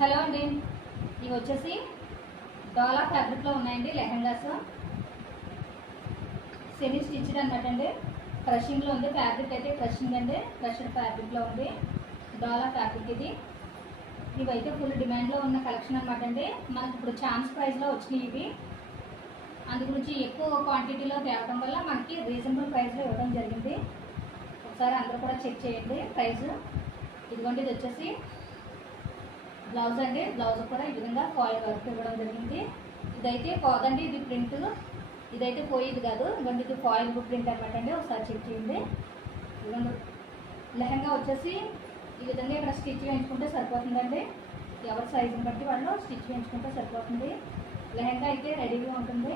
Hello అండి, ఇవి వచ్చేసి డోలా ఫ్యాబ్రిక్లో ఉన్నాయండి లెహెంగాస్. సెమీ స్టిచ్డ్ అనమాట అండి. క్రషింగ్లో ఉంది. ఫ్యాబ్రిక్ అయితే క్రషింగ్ అండి, క్రష్డ్ ఫ్యాబ్రిక్లో ఉంది. డోలా ఫ్యాబ్రిక్ ఇది. ఇవైతే ఫుల్ డిమాండ్లో ఉన్న కలెక్షన్ అనమాట అండి. మనకు ఇప్పుడు ఛాన్స్ ప్రైస్లో వచ్చినాయి ఇవి. అందు గురించి ఎక్కువ క్వాంటిటీలో తేవడం వల్ల మనకి రీజనబుల్ ప్రైస్లో ఇవ్వడం జరిగింది. ఒకసారి అందరూ కూడా చెక్ చేయండి ప్రైస్. ఇదిగోండి, ఇది వచ్చేసి బ్లౌజ్ అండి. బ్లౌజ్ కూడా ఈ విధంగా ఫాయిల్ వర్క్ ఇవ్వడం జరిగింది. ఇదైతే పోదండి, ఇది ప్రింట్. ఇదైతే పోయేది కాదు. ఇదిగోండి, ఇది ఫాయిల్ ప్రింట్ అనమాట అండి. ఒకసారి చెక్ చేయండి. ఇదిగోండి, లెహంగా వచ్చేసి ఈ విధంగా ఇక్కడ స్టిచ్ వేయించుకుంటే సరిపోతుందండి. ఎవరి సైజుని బట్టి వాళ్ళు స్టిచ్ వేయించుకుంటే సరిపోతుంది. లెహంగా అయితే రెడీగా ఉంటుంది.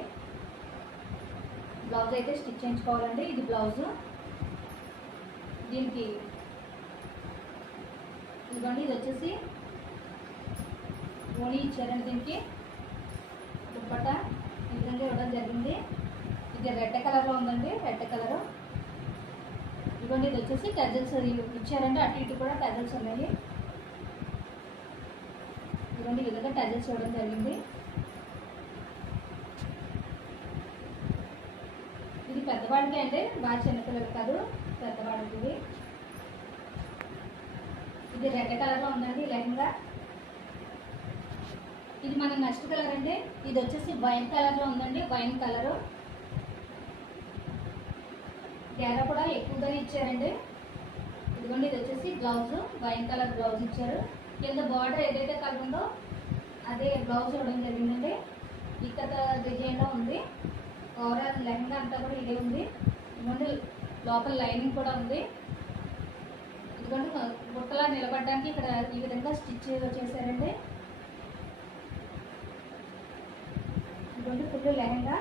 బ్లౌజ్ అయితే స్టిచ్ చేయించుకోవాలండి. ఇది బ్లౌజ్. దీనికి ఇదిగోండి, ఇది వచ్చేసి ఓణీ ఇచ్చారండి. దీనికి దుప్పట ఈ విధంగా ఇవ్వడం జరిగింది. ఇది రెడ్ కలర్లో ఉందండి, రెడ్ కలరు. ఇదిగోండి, ఇది వచ్చేసి టెజల్స్ ఇచ్చారండి. అటు ఇటు కూడా టెజల్స్ ఉన్నాయి. ఇదిగోండి, ఈ విధంగా టెజల్స్ ఇవ్వడం జరిగింది. ఇది పెద్దవాడికి అండి, బాగా చిన్నపిల్లలు కాదు, పెద్దవాడికి. ఇది రెడ్ కలర్లో ఉందండి లెహంగా. ఇది మన నెక్స్ట్ కలర్ అండి. ఇది వచ్చేసి వైన్ కలర్లో ఉందండి, వైన్ కలరు. గేర కూడా ఎక్కువగానే ఇచ్చారండి. ఇదిగోండి, ఇది వచ్చేసి బ్లౌజ్, వైన్ కలర్ బ్లౌజ్ ఇచ్చారు. కింద బార్డర్ ఏదైతే కలర్ ఉందో అదే బ్లౌజ్ ఇవ్వడం జరిగిందండి. ఇక్కడ డిజైన్లో ఉంది. ఓవరాల్ లెహంగా అంతా కూడా ఇదే ఉంది. ఇదిగోండి, లోపల లైనింగ్ కూడా ఉంది. ఇదిగోండి, బుట్టలా నిలబడడానికి ఇక్కడ ఈ విధంగా స్టిచ్ చేశారండి. ఇదిగోండి, ఫుల్ లెహంగా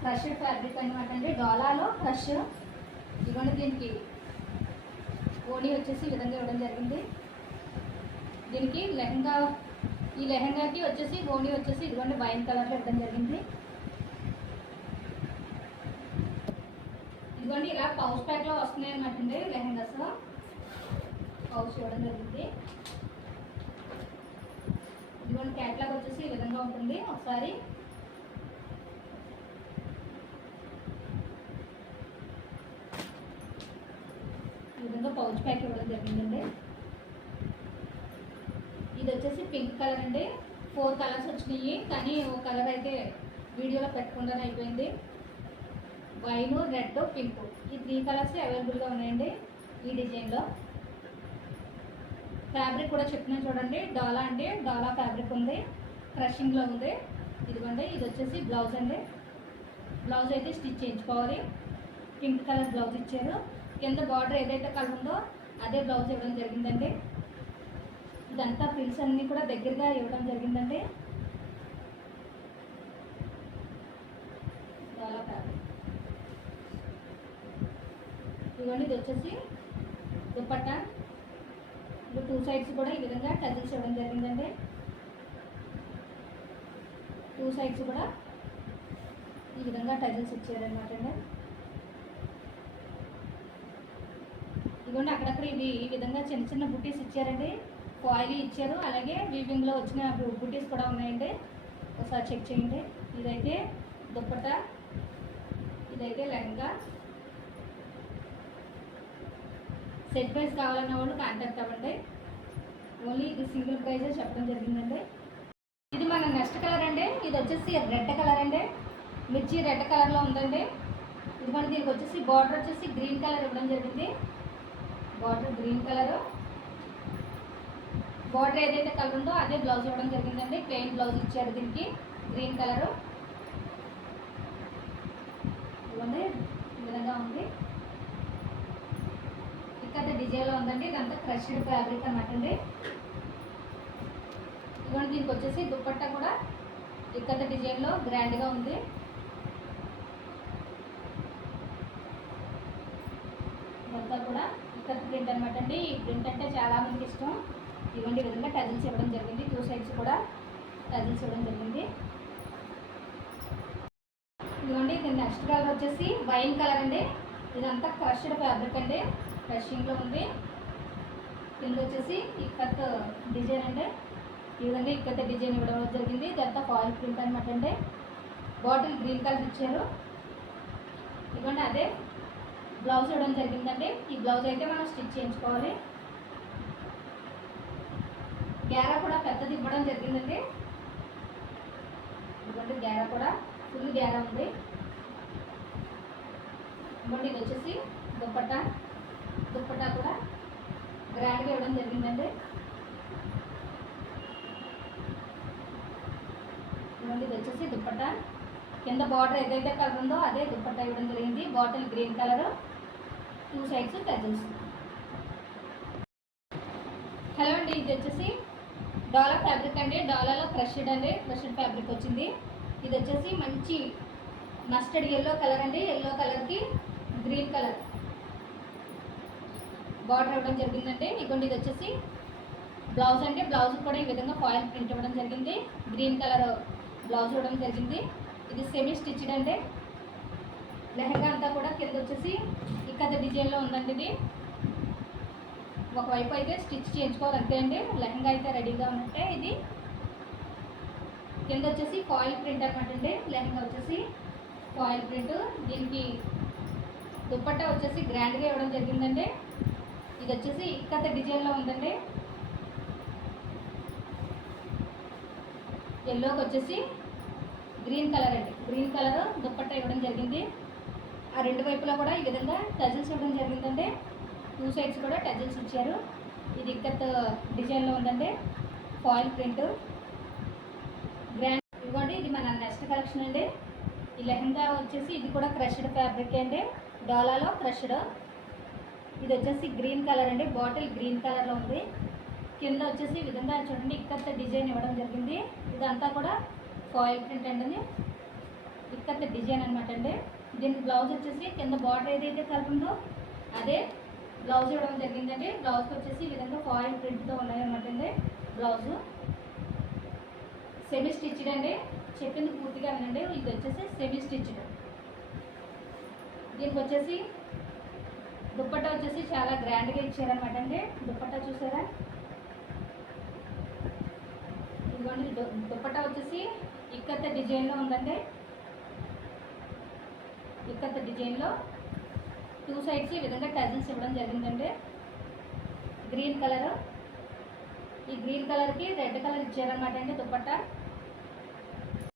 క్రష్డ్ ఫ్యాబ్రిక్ అనమాట అండి, డోలాలో క్రష్. ఇదిగోండి, దీనికి ఓణీ వచ్చేసి ఈ విధంగా ఇవ్వడం జరిగింది. దీనికి లెహంగా, ఈ లెహంగాకి వచ్చేసి ఓణీ వచ్చేసి ఇదిగోండి వైన్ కలర్లో ఇవ్వడం జరిగింది. ఇదిగోండి, ఇలా పౌచ్ ప్యాక్లో వస్తున్నాయి అనమాట అండి లెహంగాస్. పౌచ్ ఇవ్వడం జరిగింది. ఇదిగోండి, క్యాట్లాగ్ వచ్చేసి ఈ విధంగా ఉంటుంది. ఒకసారి ఈ విధంగా పౌచ్ ప్యాక్ ఇవ్వడం జరిగిందండి. ఇది వచ్చేసి పింక్ కలర్ అండి. 4 కలర్స్ వచ్చినాయి, కానీ ఒక కలర్ అయితే వీడియోలో పెట్టకుండానే అయిపోయింది. వైన్, రెడ్, పింక్, ఈ 3 కలర్స్ అవైలబుల్గా ఉన్నాయండి ఈ డిజైన్లో. ఫ్యాబ్రిక్ కూడా చెప్తున్నాను చూడండి, డోలా అండి, డోలా ఫ్యాబ్రిక్ ఉంది, క్రషింగ్లో ఉంది. ఇదిగోండి, ఇది వచ్చేసి బ్లౌజ్ అండి. బ్లౌజ్ అయితే స్టిచ్ చేయించుకోవాలి. పింక్ కలర్ బ్లౌజ్ ఇచ్చారు. కింద బార్డర్ ఏదైతే కలర్ ఉందో అదే బ్లౌజ్ ఇవ్వడం జరిగిందండి. ఇదంతా ప్రిల్స్ అన్నీ కూడా దగ్గరగా ఇవ్వడం జరిగిందండి. డోలా ఫ్యాబ్రిక్. ఇదిగోండి, ఇది వచ్చేసి దుపట్టా. ఇది 2 సైడ్స్ కూడా ఈ విధంగా టజిల్స్ ఇవ్వడం జరిగిందండి. 2 సైడ్స్ కూడా ఈ విధంగా టజిల్స్ ఇచ్చారనమాట అండి. ఇదిగోండి, అక్కడక్కడ ఇది ఈ విధంగా చిన్న చిన్న బుటీస్ ఇచ్చారండి. ఫాయిల్ ఇచ్చారు, అలాగే వీవింగ్లో వచ్చిన బుటీస్ కూడా ఉన్నాయండి. ఒకసారి చెక్ చేయండి. ఇదైతే దుప్పట్టా, ఇదైతే లెహంగా. సెట్ ప్రైస్ కావాలన్న వాళ్ళు కాంటాక్ట్ అవ్వండి. ఓన్లీ ఇది సింగిల్ ప్రైజే చెప్పడం జరిగిందండి. ఇది మన నెక్స్ట్ కలర్ అండి. ఇది వచ్చేసి రెడ్ కలర్ అండి, మిర్చి రెడ్ కలర్లో ఉందండి. ఇదిగోండి, దీనికి వచ్చేసి బార్డర్ వచ్చేసి గ్రీన్ కలర్ ఇవ్వడం జరిగింది. Border green colour. బార్డర్ ఏదైతే కలర్ ఉందో అదే బ్లౌజ్ ఇవ్వడం జరిగిందండి. ప్లెయిన్ బ్లౌజ్ ఇచ్చారు దీనికి, గ్రీన్ కలరు. ఇవ్వండి, ఈ విధంగా ఉంది. ఇక్కడ డిజైన్లో ఉందండి. ఇదంతా క్రష్డ్ ఫ్యాబ్రిక్ అనమాట అండి. ఇవ్వండి, దీనికి వచ్చేసి దుపట్టా కూడా ఇక్కడ డిజైన్లో గ్రాండ్గా ఉంది. ఇదంతా కూడా ఇక్కడ ప్రింట్ అనమాట అండి. ఈ ప్రింట్ అంటే చాలా మందికి ఇష్టం. ఇవ్వండి, ఈ విధంగా టజిల్స్ ఇవ్వడం జరిగింది. 2 సైడ్స్ కూడా టజిల్స్ ఇవ్వడం జరిగింది. ఇదిగోండి, ఇది నెక్స్ట్ కలర్ వచ్చేసి వైన్ కలర్ అండి. ఇదంతా క్రష్డ్ ఫ్యాబ్రిక్ అండి, క్రషింగ్లో ఉంది. కింద వచ్చేసి ఈ కట్ డిజైన్ అండి. ఈ విధంగా ఇక్కత డిజైన్ ఇవ్వడం జరిగింది. ఇదంతా ఫాయిల్ ప్రింట్ అనమాట అండి. బాటిల్ గ్రీన్ కలర్ ఇచ్చారు. ఇదిగోండి అదే బ్లౌజ్ ఇవ్వడం జరిగిందండి. ఈ బ్లౌజ్ అయితే మనం స్టిచ్ చేయించుకోవాలి. గ్యారా కూడా పెద్దది ఇవ్వడం జరిగిందండి. ఇదిగోండి గ్యారా కూడా ఫుల్ గ్యారా ఉంది. ఇదిగోండి ఇది వచ్చేసి దుప్పట్టా కూడా గ్రాండ్గా ఇవ్వడం జరిగిందండి. ఇదిగోండి ఇది వచ్చేసి దుప్పట్టా. కింద బార్డర్ ఏదైతే కలర్ ఉందో అదే దుప్పట్టా ఇవ్వడం జరిగింది. Bottle green colour, 2 sides tassels. Hello అండి, ఇది వచ్చేసి డాలా ఫ్యాబ్రిక్ అండి. డాలాలో క్రష్డ్ అండి, క్రష్డ్ ఫ్యాబ్రిక్ వచ్చింది. ఇది వచ్చేసి మంచి మస్టర్డ్ ఎల్లో కలర్ అండి. ఎల్లో కలర్కి గ్రీన్ కలర్ బార్డర్ ఇవ్వడం జరిగిందండి. ఇదిగోండి ఇది వచ్చేసి బ్లౌజ్ అండి. బ్లౌజ్ కూడా ఈ విధంగా ఫాయిల్ ప్రింట్ ఇవ్వడం జరిగింది. గ్రీన్ కలర్ బ్లౌజ్ ఇవ్వడం జరిగింది. ఇది సెమీ స్టిచ్డ్ అండి. లెహంగా అంతా కూడా కింద వచ్చేసి ఇక్కత డిజైన్లో ఉందండి. ఇది ఒకవైపు అయితే స్టిచ్ చేయించుకోవాలి అంతే అండి. లెహంగా అయితే రెడీగా ఉన్నట్టే. ఇది కింద వచ్చేసి ఫాయిల్ ప్రింట్ అనమాట అండి. లెహంగా వచ్చేసి ఫాయిల్ ప్రింట్. దీనికి దుప్పట్టా వచ్చేసి గ్రాండ్గా ఇవ్వడం జరిగిందండి. ఇది వచ్చేసి ఇక్కత డిజైన్లో ఉందండి. ఎల్లోకి వచ్చేసి గ్రీన్ కలర్ అండి. గ్రీన్ కలర్ దుప్పట్టా ఇవ్వడం జరిగింది. ఆ రెండు వైపులా కూడా ఈ విధంగా టజిల్స్ ఇవ్వడం జరిగిందండి. 2 సైడ్స్ కూడా టజిల్స్ ఇచ్చారు. ఇది ఇక్కత్ డిజైన్లో ఉందండి. Foil print grand. ఇవ్వండి ఇది మన నెక్స్ట్ కలెక్షన్ అండి. ఈ లెహంగా వచ్చేసి ఇది కూడా క్రష్డ్ ఫ్యాబ్రిక్ అండి. డాలాలో క్రష్డ్. ఇది వచ్చేసి గ్రీన్ కలర్ అండి. బాటిల్ గ్రీన్ కలర్లో ఉంది. కింద వచ్చేసి ఈ విధంగా చూడండి ఇక్కత్ డిజైన్ ఇవ్వడం జరిగింది. ఇదంతా కూడా ఫాయిల్ ప్రింట్ అండి. ఇక్కత్ డిజైన్ అనమాట అండి. దీనికి బ్లౌజ్ వచ్చేసి కింద బార్డర్ ఏదైతే కలుపుందో అదే బ్లౌజ్ ఇవ్వడం జరిగిందండి. బ్లౌజ్కి వచ్చేసి ఈ విధంగా ఫాయిల్ ప్రింట్తో ఉన్నాయన్నమాట అండి. బ్లౌజు సెమీ స్టిచ్డ్ అండి. చెప్పింది పూర్తిగా వినండి. ఇది వచ్చేసి సెమీ స్టిచ్డ్. దీనికి వచ్చేసి దుప్పట్టా వచ్చేసి చాలా గ్రాండ్గా ఇచ్చారనమాట అండి. దుప్పట్టా చూసారా? ఇదిగోండి దుప్పట్టా వచ్చేసి ఇక్కత డిజైన్లో ఉందండి. ఇక్కత డిజైన్లో 2 సైడ్స్ ఈ విధంగా టజిల్స్ ఇవ్వడం జరిగిందండి. గ్రీన్ కలర్, ఈ గ్రీన్ కలర్కి రెడ్ కలర్ ఇచ్చారనమాట అండి దుప్పట్టా.